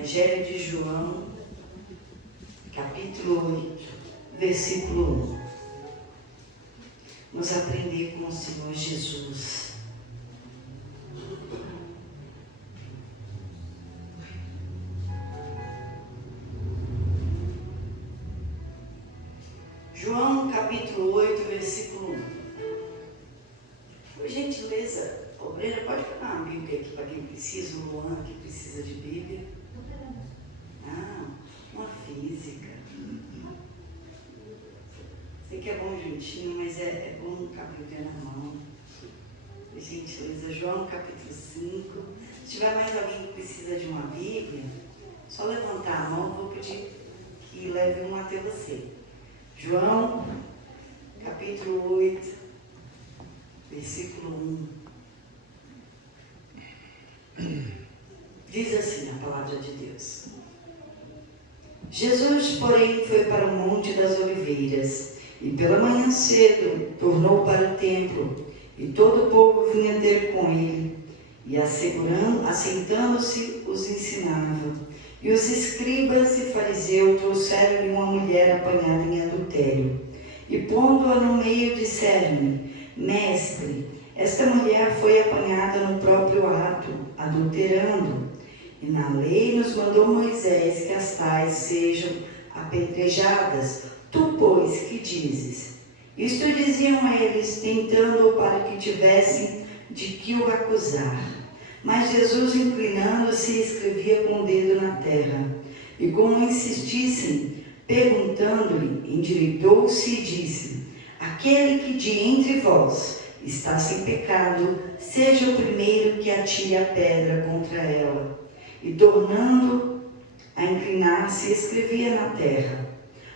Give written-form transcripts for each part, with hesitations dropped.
Evangelho de João, capítulo 8, versículo 1. Vamos aprender com o Senhor Jesus. João, capítulo 8, versículo 1. Por gentileza, obreira, pode pegar uma Bíblia aqui para quem precisa, o Luan que precisa de Bíblia. Ah, uma física. Sei que é bom juntinho, mas é bom com a Bíblia na mão. Por gentileza, João, capítulo 5. Se tiver mais alguém que precisa de uma Bíblia, só levantar a mão, vou pedir que leve uma até você. João, capítulo 8, versículo 1. Diz assim a palavra de Deus. Jesus, porém, foi para o Monte das Oliveiras, e pela manhã cedo tornou para o templo, e todo o povo vinha ter com ele, e assentando-se, os ensinava. E os escribas e fariseus trouxeram-lhe uma mulher apanhada em adultério, e pondo-a no meio disseram-lhe: Mestre, esta mulher foi apanhada no próprio ato, adulterando. E na lei nos mandou Moisés que as tais sejam apedrejadas. Tu, pois, que dizes? Isto diziam eles, tentando-o para que tivessem de que o acusar. Mas Jesus, inclinando-se, escrevia com o dedo na terra. E como insistissem, perguntando-lhe, endireitou-se e disse: Aquele que de entre vós está sem pecado, seja o primeiro que atire a pedra contra ela. E tornando a inclinar-se, escrevia na terra.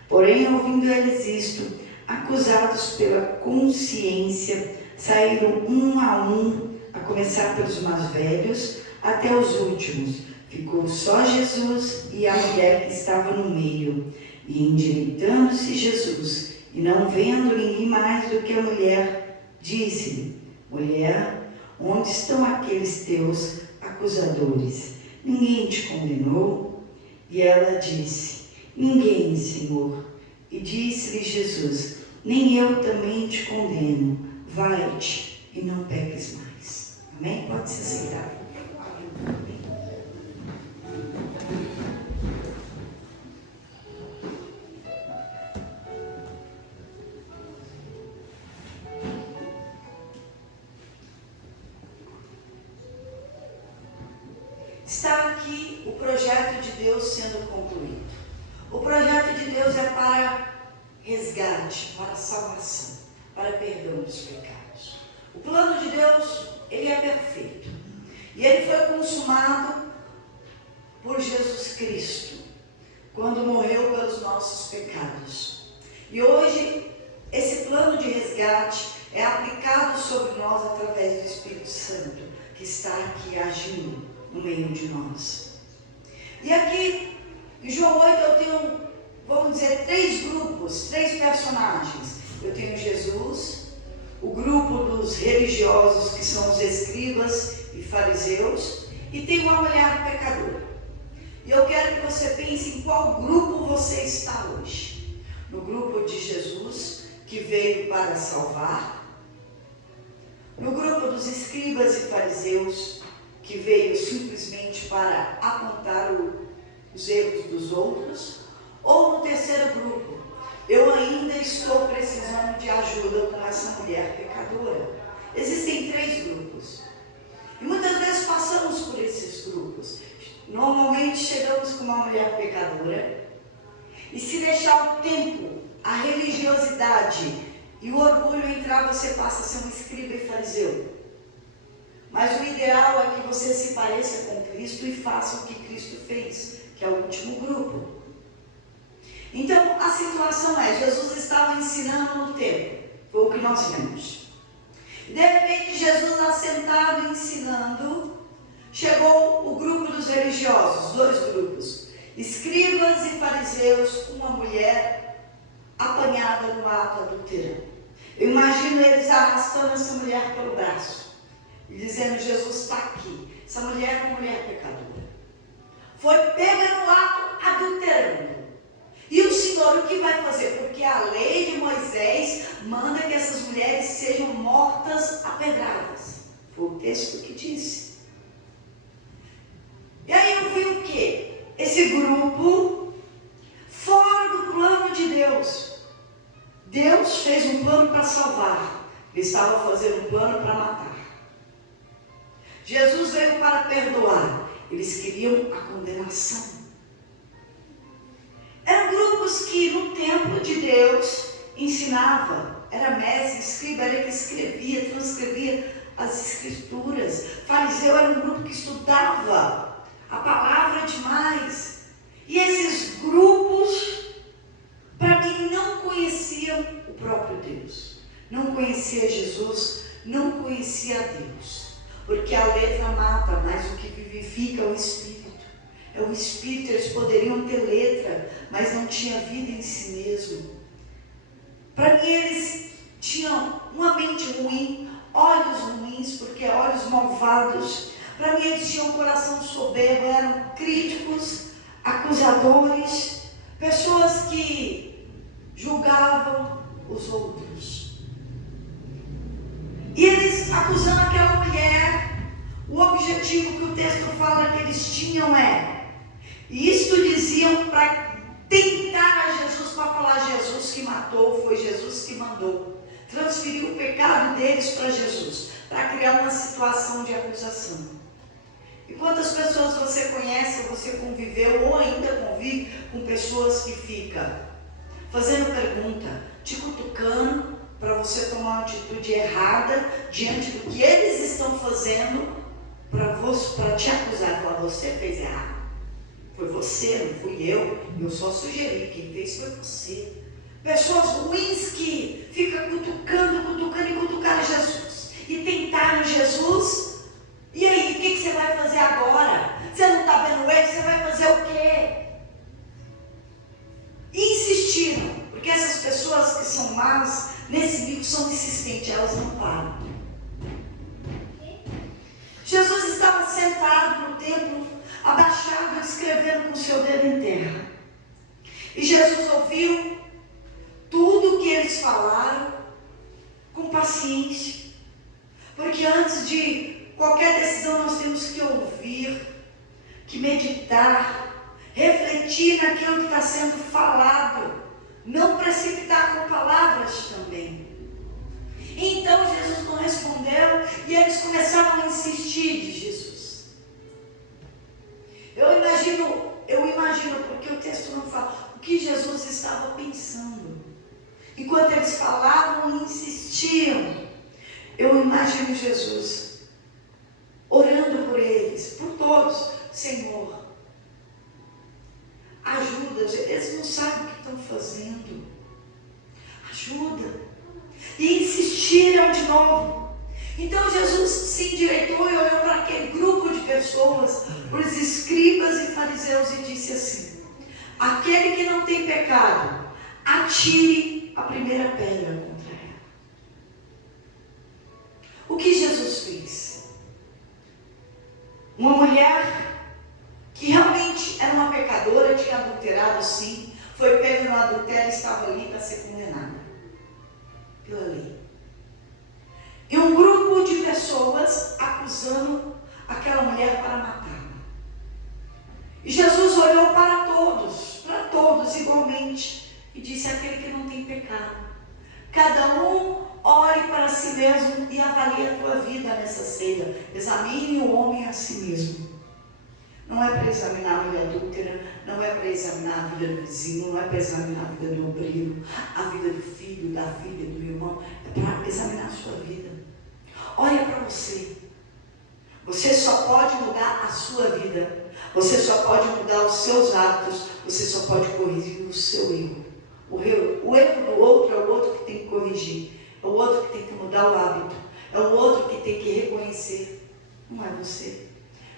Porém, ouvindo eles isto, acusados pela consciência, saíram um, a começar pelos mais velhos, até os últimos. Ficou só Jesus e a mulher que estava no meio. E endireitando-se Jesus, e não vendo ninguém mais do que a mulher, disse-lhe: Mulher, onde estão aqueles teus acusadores? Ninguém te condenou? E ela disse: Ninguém, Senhor. E disse-lhe Jesus: Nem eu também te condeno. Vai-te e não peques mais. Amém? Pode se sentar. Está aqui o projeto de Deus sendo concluído. O projeto de Deus é para resgate, para salvação, para perdão dos pecados. O plano de Deus, ele é perfeito. E ele foi consumado por Jesus Cristo, quando morreu pelos nossos pecados. E hoje, esse plano de resgate é aplicado sobre nós através do Espírito Santo, que está aqui agindo no meio de nós. E aqui, em João 8, eu tenho, vamos dizer, três grupos, três personagens. Eu tenho Jesus, o grupo dos religiosos, que são os escribas e fariseus, e tem uma mulher pecadora. E eu quero que você pense em qual grupo você está hoje. No grupo de Jesus, que veio para salvar. No grupo dos escribas e fariseus, que veio simplesmente para apontar os erros dos outros, ou no terceiro grupo, eu ainda estou precisando de ajuda com essa mulher pecadora. Existem três grupos, e muitas vezes passamos por esses grupos. Normalmente chegamos com uma mulher pecadora, e se deixar o tempo, a religiosidade e o orgulho entrar, você passa a ser um escriba e fariseu. Mas o ideal é que você se pareça com Cristo e faça o que Cristo fez, que é o último grupo. Então, a situação é, Jesus estava ensinando no templo, foi o que nós vemos. De repente, Jesus assentado ensinando, chegou o grupo dos religiosos, dois grupos, escribas e fariseus, com uma mulher apanhada no ato adulterando. Eu imagino eles arrastando essa mulher pelo braço e dizendo: Jesus está aqui, essa mulher é uma mulher pecadora. foi pega no ato adulterando. E o Senhor o que vai fazer? Porque a lei de Moisés manda que essas mulheres sejam mortas a pedradas. Foi o texto que disse. E aí eu vi o quê? Esse grupo fora do plano de Deus. Deus fez um plano para salvar. Ele estava fazendo um plano para matar. Jesus veio para perdoar. Eles queriam a condenação. Eram grupos que no templo de Deus ensinava. Era mestre, escriba, era que escrevia, transcrevia as escrituras. Fariseu era um grupo que estudava a palavra demais. E esses grupos, para mim, não conheciam o próprio Deus. Não conhecia Jesus, não conhecia Deus. Porque a letra mata, mas o que vivifica é o Espírito. É o Espírito, eles poderiam ter letra, mas não tinha vida em si mesmo. Para mim, eles tinham uma mente ruim, olhos ruins, porque olhos malvados. Para mim, eles tinham um coração soberbo, eram críticos, acusadores, pessoas que julgavam os outros. E eles acusando aquela mulher, o objetivo que o texto fala que eles tinham e isto diziam para tentar a Jesus, para falar Jesus que matou, foi Jesus que mandou. Transferiu o pecado deles para Jesus, para criar uma situação de acusação. E quantas pessoas você conhece, ou você conviveu, ou ainda convive com pessoas que ficam fazendo pergunta, te cutucando, para você tomar uma atitude errada, diante do que eles estão fazendo, para te acusar, falar, você fez errado. Foi você, não fui eu só sugeri, quem fez foi você. Pessoas ruins que ficam cutucando Jesus. E tentaram Jesus. E aí, o que você vai fazer agora? Você não está vendo ele, você vai fazer o quê? E insistiram, porque essas pessoas que são más, nesse nível são insistentes, elas não param. Jesus estava sentado no templo, abaixado, escrevendo com seu dedo em terra. E Jesus ouviu tudo o que eles falaram com paciência. Porque antes de qualquer decisão nós temos que ouvir, que meditar, refletir naquilo que está sendo falado. Não precipitar com palavras também. Então Jesus não respondeu e eles começaram a insistir de Jesus. Eu imagino, porque o texto não fala, o que Jesus estava pensando. Enquanto eles falavam e insistiam, eu imagino Jesus orando por eles, por todos. Senhor, ajuda, eles não sabem o que estão fazendo. Ajuda. E insistiram de novo. Então Jesus se endireitou e olhou para aquele grupo de pessoas, os escribas e fariseus, e disse assim: aquele que não tem pecado, atire a primeira pedra contra ela. O que Jesus fez? Uma mulher que realmente era uma pecadora, tinha adulterado sim, foi pega no adultério e estava ali para ser condenada pela lei. E um grupo de pessoas acusando aquela mulher para matá-la. E Jesus olhou para todos igualmente, e disse: aquele que não tem pecado, cada um ore para si mesmo e avalie a tua vida nessa ceia. Examine o homem a si mesmo. Não é para examinar a mulher adúltera, não é para examinar a vida do vizinho, não é para examinar a vida do obreiro, a vida do filho, da filha, do irmão. É para examinar a sua vida. Olha para você. Você só pode mudar a sua vida. Você só pode mudar os seus hábitos. Você só pode corrigir o seu erro. O erro do outro é o outro que tem que corrigir. É o outro que tem que mudar o hábito. É o outro que tem que reconhecer. Não é você.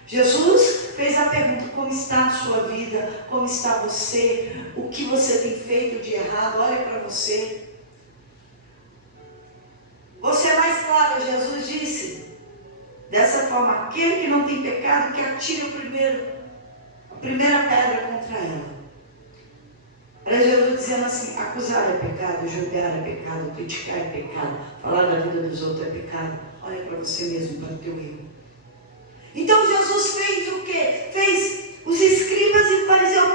Jesus fez a pergunta: como está a sua vida? Como está você? O que você tem feito de errado? Olha para você. Você é mais claro. Jesus disse dessa forma: aquele que não tem pecado, que atire a a primeira pedra contra ela. Era Jesus dizendo assim: acusar é pecado, julgar é pecado, criticar é pecado, falar da vida dos outros é pecado. Olha para você mesmo, para o teu erro. Então Jesus fez o quê? Fez os escribas e fariseus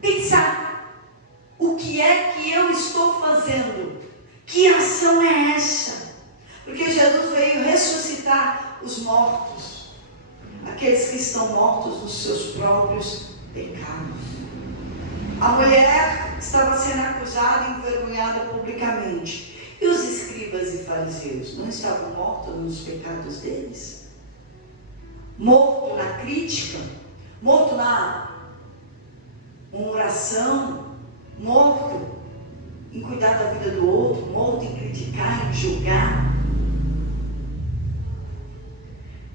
pensar. O que é que eu estou fazendo? Que ação é essa? Porque Jesus veio ressuscitar os mortos, aqueles que estão mortos nos seus próprios pecados. A mulher estava sendo acusada e envergonhada publicamente. E os escribas e fariseus não estavam mortos nos pecados deles? Morto na crítica, morto na oração, morto em cuidar da vida do outro, morto em criticar, em julgar.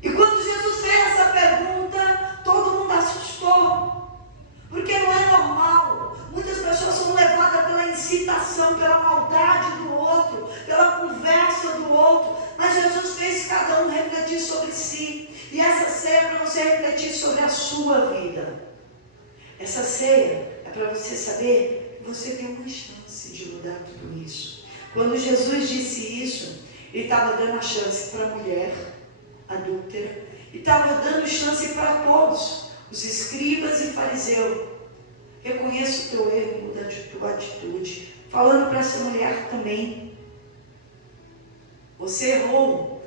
E quando Jesus fez essa pergunta, todo mundo assustou, porque não é normal. Muitas pessoas são levadas pela incitação, pela maldade do outro, pela conversa do outro, mas Jesus fez cada um refletir sobre si. E essa ceia é para você refletir sobre a sua vida. Essa ceia é para você saber que você tem uma chance de mudar tudo isso. Quando Jesus disse isso, ele estava dando a chance para a mulher adúltera, e estava dando chance para todos, os escribas e fariseus. Reconheça o teu erro e muda a tua atitude. Falando para essa mulher também: você errou,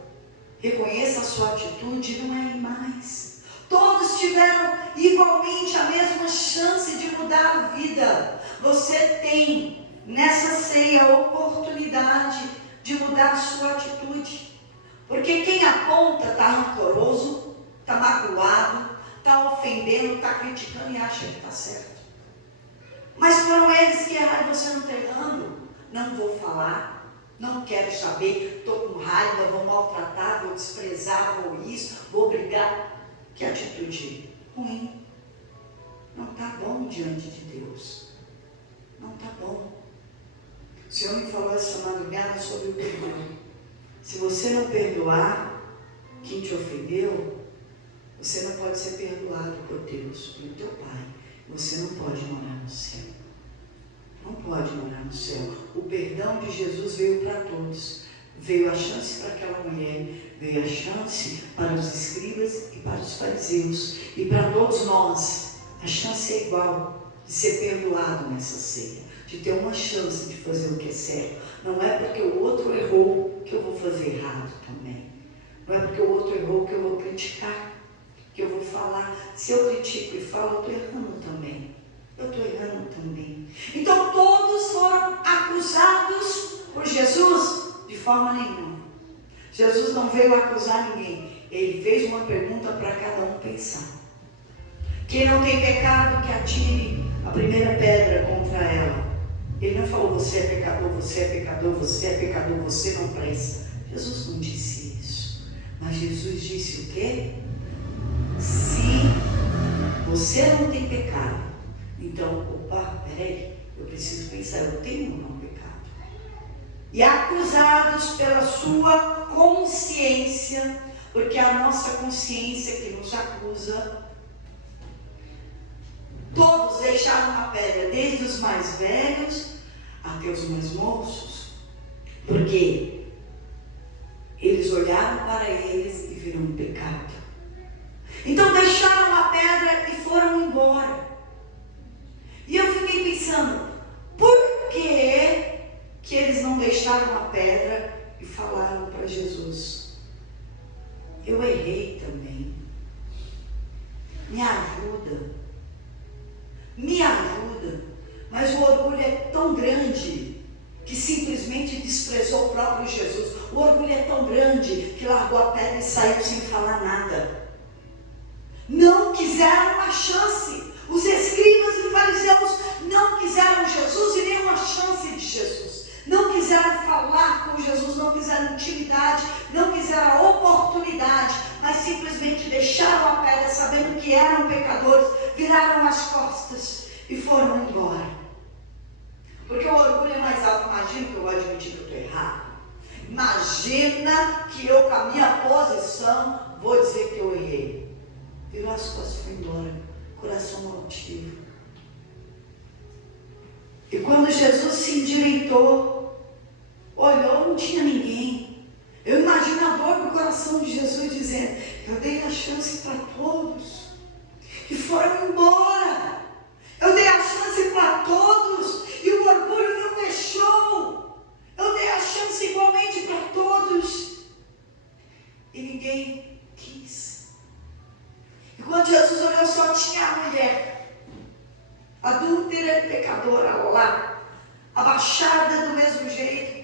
reconheça a sua atitude e não erre mais. Todos tiveram igualmente a mesma chance de mudar a vida. Você tem nessa ceia a oportunidade de mudar a sua atitude. Porque quem aponta está rancoroso, está magoado, está ofendendo, está criticando e acha que está certo. Mas foram eles que erraram. Você não está errando. Não vou falar, não quero saber, estou com raiva, vou maltratar, vou desprezar, vou isso, vou brigar. Que atitude ruim. Não está bom diante de Deus. Não está bom. O Senhor me falou essa madrugada sobre o perdão. Se você não perdoar quem te ofendeu, você não pode ser perdoado por Deus, pelo teu Pai. Você não pode morar no céu. Não pode morar no céu. O perdão de Jesus veio para todos. Veio a chance para aquela mulher, veio a chance para os escribas e para os fariseus. E para todos nós, a chance é igual de ser perdoado nessa ceia. De ter uma chance de fazer o que é certo. Não é porque o outro errou que eu vou fazer errado também. Não é porque o outro errou que eu vou criticar, que eu vou falar. Se eu critico e falo, eu estou errando também. Eu estou errando também. Então todos foram acusados por Jesus? De forma nenhuma. Jesus não veio acusar ninguém. Ele fez uma pergunta para cada um pensar. Quem não tem pecado, que atire a primeira pedra contra ela. Ele não falou: você é pecador, você é pecador, você é pecador, você não presta. Jesus não disse isso. Mas Jesus disse o quê? Se você não tem pecado, então, opa, peraí, eu preciso pensar, eu tenho ou não pecado? E acusados pela sua consciência, porque a nossa consciência que nos acusa. Todos deixaram a pedra, desde os mais velhos até os mais moços, porque eles olharam para eles e viram um pecado. Então deixaram a pedra e foram embora. E eu fiquei pensando, por que eles não deixaram a pedra e falaram para Jesus: eu errei também, me ajuda. Me ajuda, mas o orgulho é tão grande que simplesmente desprezou o próprio Jesus. O orgulho é tão grande que largou a pedra e saiu sem falar nada. Não quiseram uma chance. Os escribas e fariseus não quiseram Jesus e nem uma chance de Jesus. Não quiseram falar com Jesus, não quiseram intimidade, não quiseram a oportunidade, mas simplesmente deixaram a pedra sabendo que eram pecadores, viraram as costas e foram embora. Porque o orgulho é mais alto. Imagina que eu vou admitir que eu estou errado. Imagina que eu, com a minha posição, vou dizer que eu errei. Virou as costas e foi embora. coração altivo. E quando Jesus se endireitou, olhou, não tinha ninguém. Eu imagino a dor do coração de Jesus dizendo: eu dei a chance para todos que foram embora. Eu dei a chance para todos e o orgulho não deixou. Eu dei a chance igualmente para todos e ninguém quis. E quando Jesus olhou, só tinha a mulher adúltera e pecadora lá, abaixada do mesmo jeito.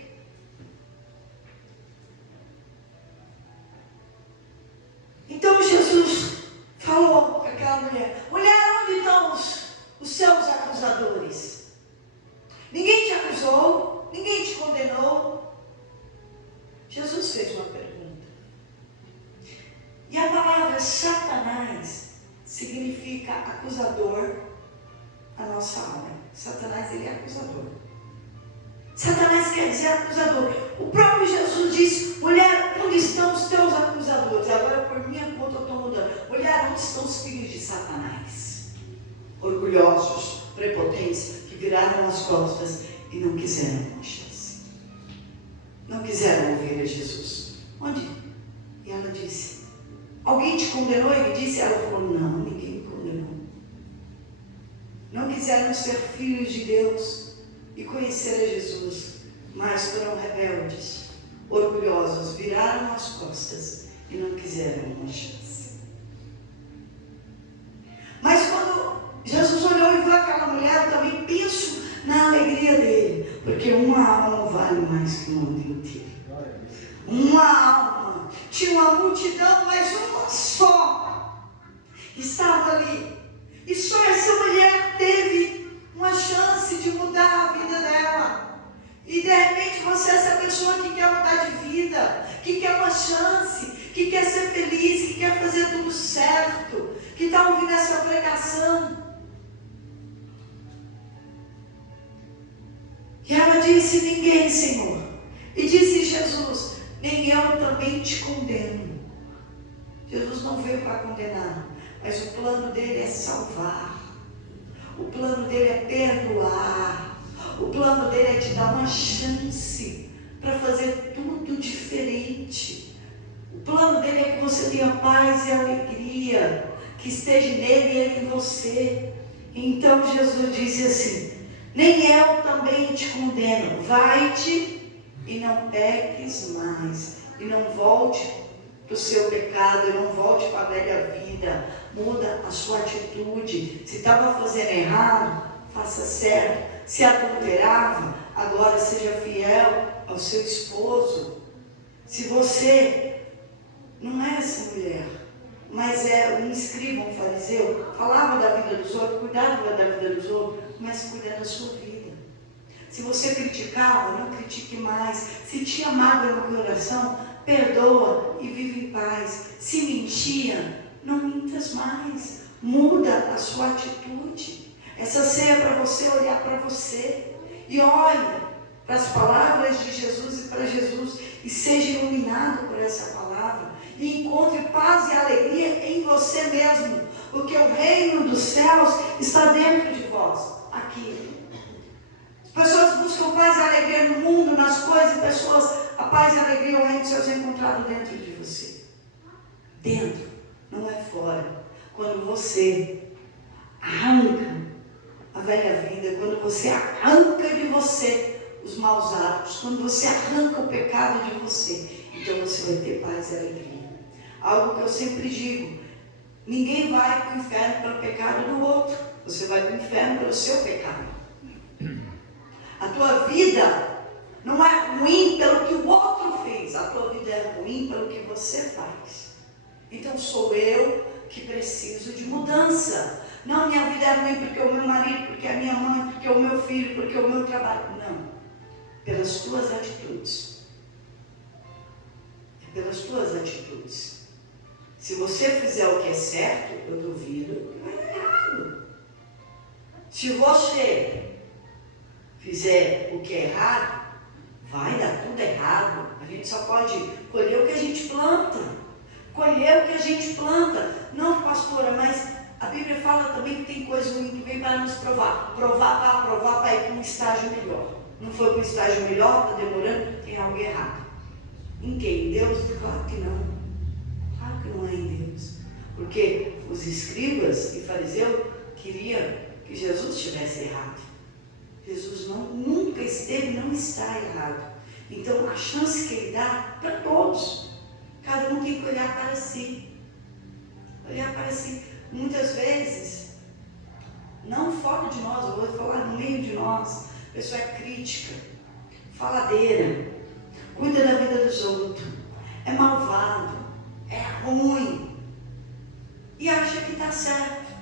Então Jesus falou para aquela mulher: mulher, onde estão os seus acusadores? Ninguém te acusou, ninguém te condenou. Jesus fez uma pergunta. E a palavra Satanás significa acusador a nossa alma. Satanás, ele é acusador. Satanás quer dizer acusador. O próprio Jesus disse: mulher, onde estão os teus acusadores? Agora, por minha conta, eu estou mudando. Mulher, onde estão os filhos de Satanás? Orgulhosos, prepotentes, que viraram as costas e não quiseram uma chance. Não quiseram ouvir a Jesus. Onde? E ela disse: alguém te condenou? Ele disse. Ela falou: não, ninguém me condenou. Não quiseram ser filhos de Deus e conhecer a Jesus, mas foram rebeldes, orgulhosos, viraram as costas e não quiseram uma chance. Mas quando Jesus olhou e viu aquela mulher, eu também penso na alegria dele, porque uma alma vale mais que um mundo inteiro. Uma alma, tinha uma multidão, mas uma só estava ali. E só essa mulher teve uma chance de mudar a vida dela. E de repente você é essa pessoa que quer mudar de vida, que quer uma chance, que quer ser feliz, que quer fazer tudo certo, que está ouvindo essa pregação. E ela disse: ninguém, Senhor. E disse Jesus: nem eu também te condeno. Jesus não veio para condenar, mas o plano dele é salvar. O plano dele é perdoar. O plano dele é te dar uma chance para fazer tudo diferente. O plano dele é que você tenha paz e alegria, que esteja nele e ele em você. Então Jesus disse assim: nem eu também te condeno. Vai-te e não peques mais. E não volte para o seu pecado, e não volte para a velha vida. Muda a sua atitude. Se estava fazendo errado, faça certo. Se adulterava, agora seja fiel ao seu esposo. Se você não é essa mulher, mas é um escriba, um fariseu, falava da vida dos outros, cuidava da vida dos outros, comece a cuidar da sua vida. Se você criticava, não critique mais. Se tinha mágoa no coração, perdoa e vive em paz. Se mentia, não mintas mais. Muda a sua atitude. Essa ceia é para você olhar para você. E olhe para as palavras de Jesus e para Jesus. E seja iluminado por essa palavra. E encontre paz e alegria em você mesmo. Porque o reino dos céus está dentro de vós. Aqui. As pessoas buscam paz e alegria no mundo, nas coisas. A paz e a alegria, o reino dos céus é encontrado dentro de você. Dentro, não é fora. Quando você arranca a velha vida, quando você arranca de você os maus hábitos, quando você arranca o pecado de você, então você vai ter paz e alegria. Algo que eu sempre digo: ninguém vai para o inferno pelo pecado do outro, você vai para o inferno pelo seu pecado. A tua vida não é ruim pelo que o outro fez, a tua vida é ruim pelo que você faz. Então sou eu que preciso de mudança. Não, minha vida é ruim porque o meu marido, porque a minha mãe, porque o meu filho, porque o meu trabalho. Não. Pelas tuas atitudes. É pelas tuas atitudes. Se você fizer o que é certo, eu duvido que vai dar errado. Se você fizer o que é errado, vai dar tudo errado. A gente só pode colher o que a gente planta. Colher o que a gente planta. Não, pastora, mas a Bíblia fala também que tem coisa ruim que vem para nos provar. Provar para ir para um estágio melhor. Não foi para um estágio melhor, está demorando, tem algo errado. Em quem? Em Deus? Claro que não. Claro que não é em Deus. Porque os escribas e fariseus queriam que Jesus estivesse errado. Jesus nunca esteve e não está errado. Então a chance que ele dá para todos. Cada um tem que olhar para si. Olhar para si. Muitas vezes, não fora de nós, eu vou falar no meio de nós, a pessoa é crítica, faladeira, cuida da vida dos outros, é malvado, é ruim, e acha que está certo,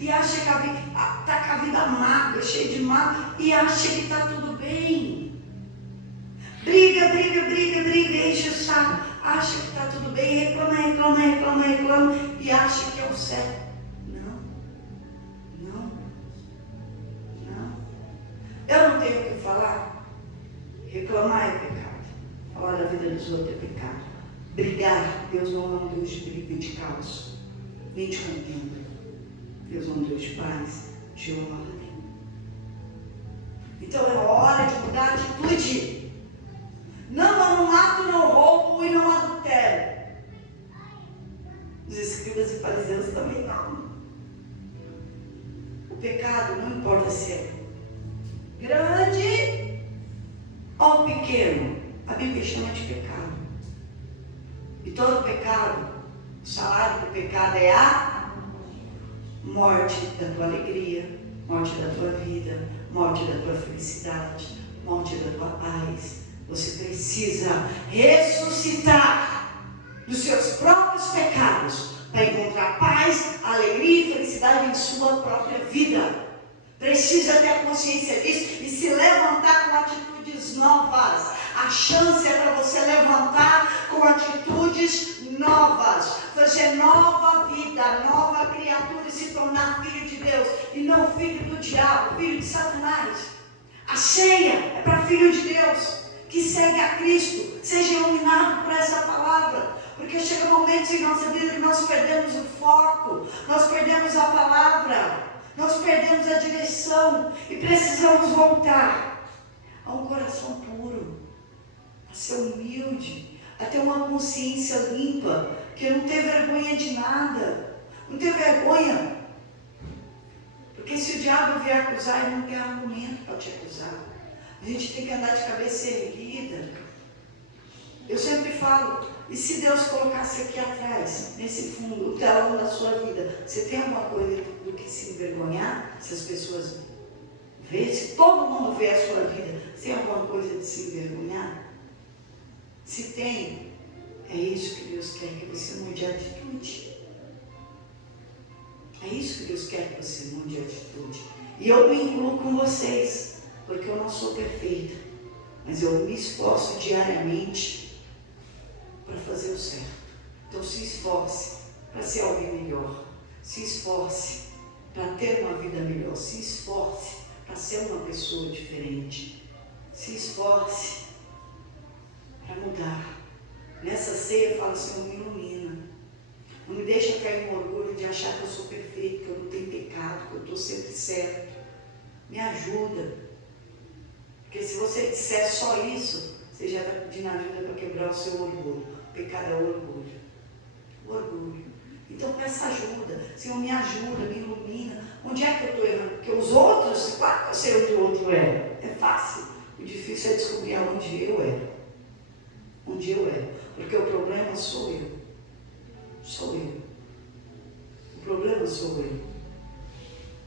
e acha que está com a vida amarga, cheia de mal, e acha que está tudo bem. Briga, enche o saco, acha que está tudo bem, reclama, e acha que é o certo. Não. Eu não tenho o que falar. Reclamar é pecado. Falar da vida dos outros é pecado. Brigar, Deus não é um Deus de briga e de caos, nem de contenda. Deus é um Deus de paz, de ordem. Então é hora de mudar a atitude. Não, eu não mato, não roubo e não adultero. Os escribas e fariseus também não. O pecado, não importa se é grande ou pequeno, a Bíblia chama de pecado. E todo pecado, o salário do pecado é a morte da tua alegria, morte da tua vida, morte da tua felicidade, morte da tua paz. Você precisa ressuscitar dos seus próprios pecados para encontrar paz, alegria e felicidade em sua própria vida. Precisa ter a consciência disso e se levantar com atitudes novas. A chance é para você levantar com atitudes novas, fazer nova vida, nova criatura e se tornar filho de Deus e não filho do diabo, filho de Satanás. A ceia é para filho de Deus que segue a Cristo, seja iluminado por essa palavra, porque chega momentos em nossa vida que nós perdemos o foco, nós perdemos a palavra, nós perdemos a direção e precisamos voltar a um coração puro, a ser humilde, a ter uma consciência limpa, que não tem vergonha de nada, não tem vergonha, porque se o diabo vier acusar, ele não tem argumento para te acusar. A gente tem que andar de cabeça erguida. Eu sempre falo, e se Deus colocasse aqui atrás, nesse fundo, o telão da sua vida, você tem alguma coisa do que se envergonhar? Se as pessoas verem, se todo mundo vê a sua vida, você tem alguma coisa de se envergonhar? Se tem, é isso que Deus quer, que você mude a atitude. É isso que Deus quer, que você mude a atitude. E eu me incluo com vocês, porque eu não sou perfeita, mas eu me esforço diariamente para fazer o certo. Então se esforce para ser alguém melhor, se esforce para ter uma vida melhor, se esforce para ser uma pessoa diferente, se esforce para mudar. Nessa ceia eu falo, Senhor, me ilumina, não me deixa cair no orgulho de achar que eu sou perfeito, que eu não tenho pecado, que eu estou sempre certo. Me ajuda. Porque se você disser só isso, você já está pedindo ajuda para quebrar o seu orgulho. O pecado é o orgulho. O orgulho. Então peça ajuda. Senhor, me ajuda, me ilumina. Onde é que eu estou errando? Porque os outros, claro que eu sei onde o outro é. É fácil. O difícil é descobrir aonde eu erro. Onde eu erro. Porque o problema sou eu. Sou eu. O problema sou eu.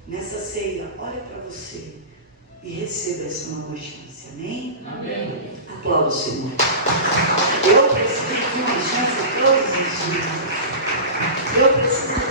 Nessa ceia, olha para você e receba essa nova chance. Amém? Amém. Aplauda o Senhor.